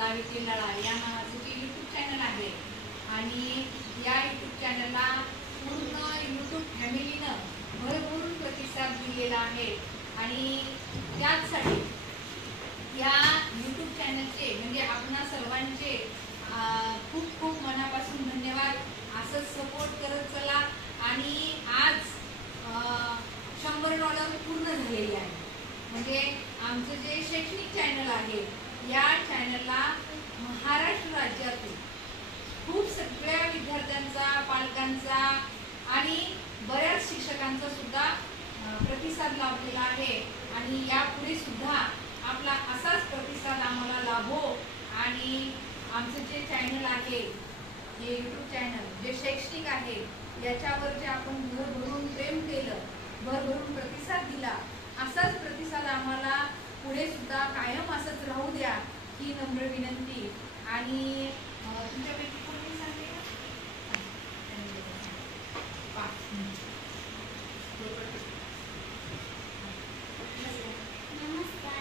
लावीचे लळा या नावाचं जे यूट्यूब चॅनल आहे आणि या यूट्यूब चॅनलला पूर्ण यूट्यूब फॅमिलीनं भरभरून प्रतिसाद दिलेला आहे आणि त्याचसाठी या यूट्यूब चॅनलचे म्हणजे आपणा सर्वांचे खूप खूप मनापासून धन्यवाद। असंच सपोर्ट करत चला आणि आज $100 पूर्ण झालेले आहे। म्हणजे आमचं जे शैक्षणिक चॅनल आहे या चॅनलला महाराष्ट्र राज्यातून खूप सगळ्या विद्यार्थ्यांचा, पालकांचा आणि बऱ्याच शिक्षकांचा सुद्धा प्रतिसाद लाभलेला आहे आणि यापुढे सुद्धा आपला असाच प्रतिसाद आम्हाला लाभो आणि आमचं जे चॅनल आहे हे यूट्यूब चॅनल जे शैक्षणिक आहे याच्यावर जे आपण भरभरून प्रेम केलं, भरभरून प्रतिसाद दिला, असाच प्रतिसाद आम्हाला पुढे सुद्धा कायम असंच राहू द्या ही नम्र विनंती। आणि तुमच्यापैकी कोणी सांगेल नमस्कार।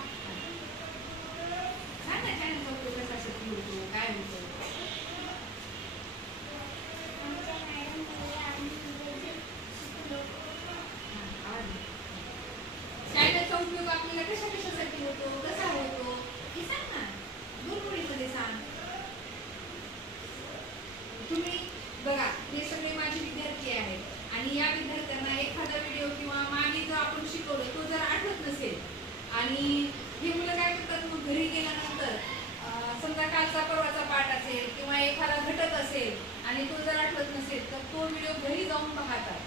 सांगा चॅनलचा उपयोग कसा होतो, काय होतं? आमच्या मॅडम आम्ही शिकलो। चॅनलचा उपयोग आपल्याला कशासाठी होतो, कसा होतो हे सांग ना, गुरगुरीमध्ये सांग। तुम्ही बघा हे सगळे माझे विद्यार्थी आहेत आणि या विद्यार्थ्यांना एखादा व्हिडिओ किंवा मागे जो आपण शिकवलं तो जर आठवत नसेल आणि हे मुलं काय करतात, मग घरी गेल्यानंतर समजा कालचा परवाचा पाठ असेल किंवा एखादा घटक असेल आणि तो जर आठवत नसेल तर तो व्हिडिओ घरी जाऊन पाहतात